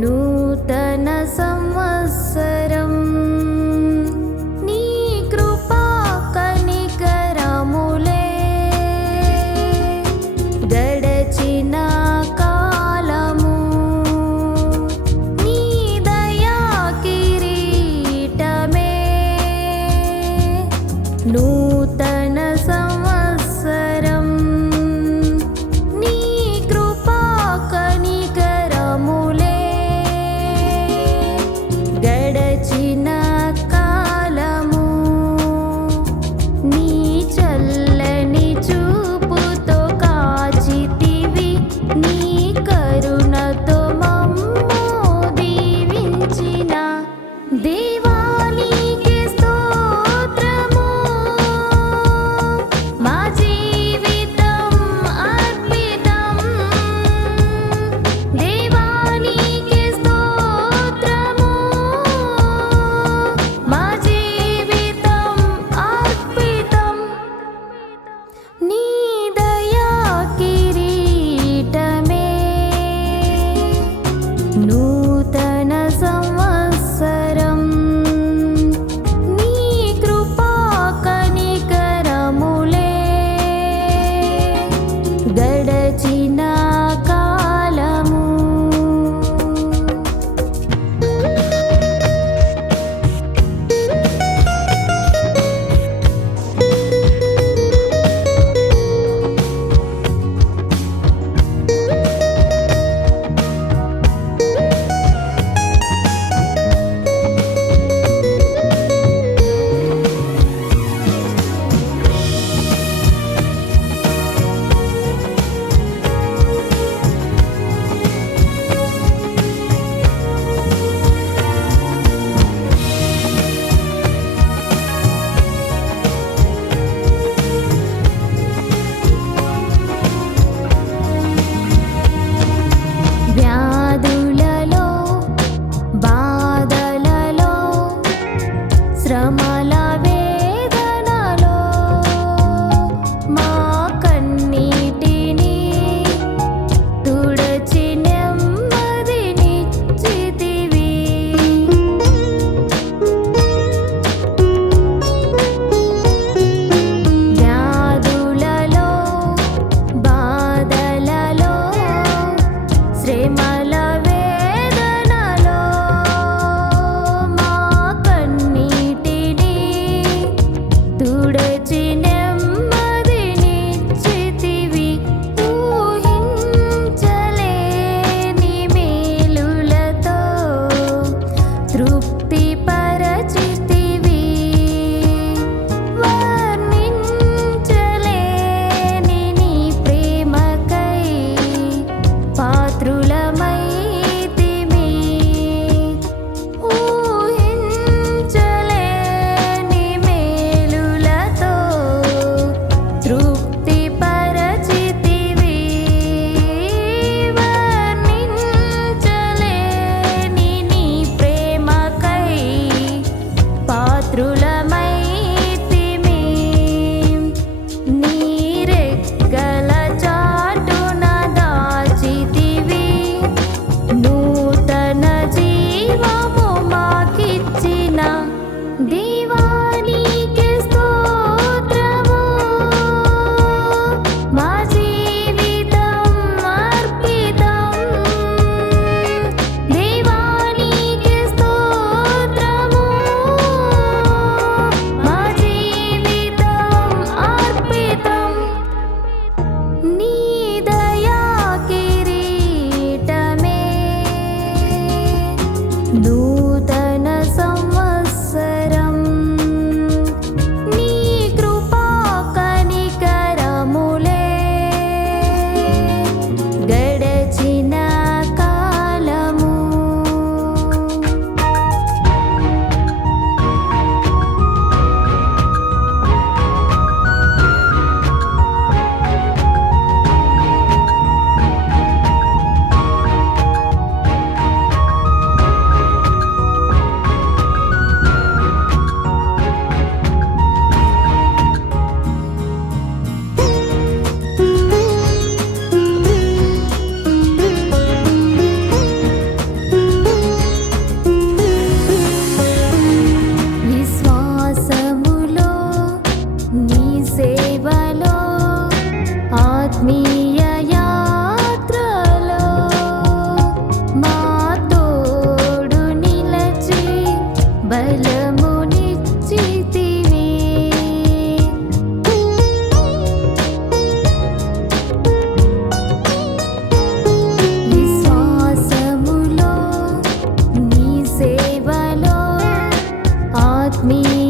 नूतन संवत्सर me.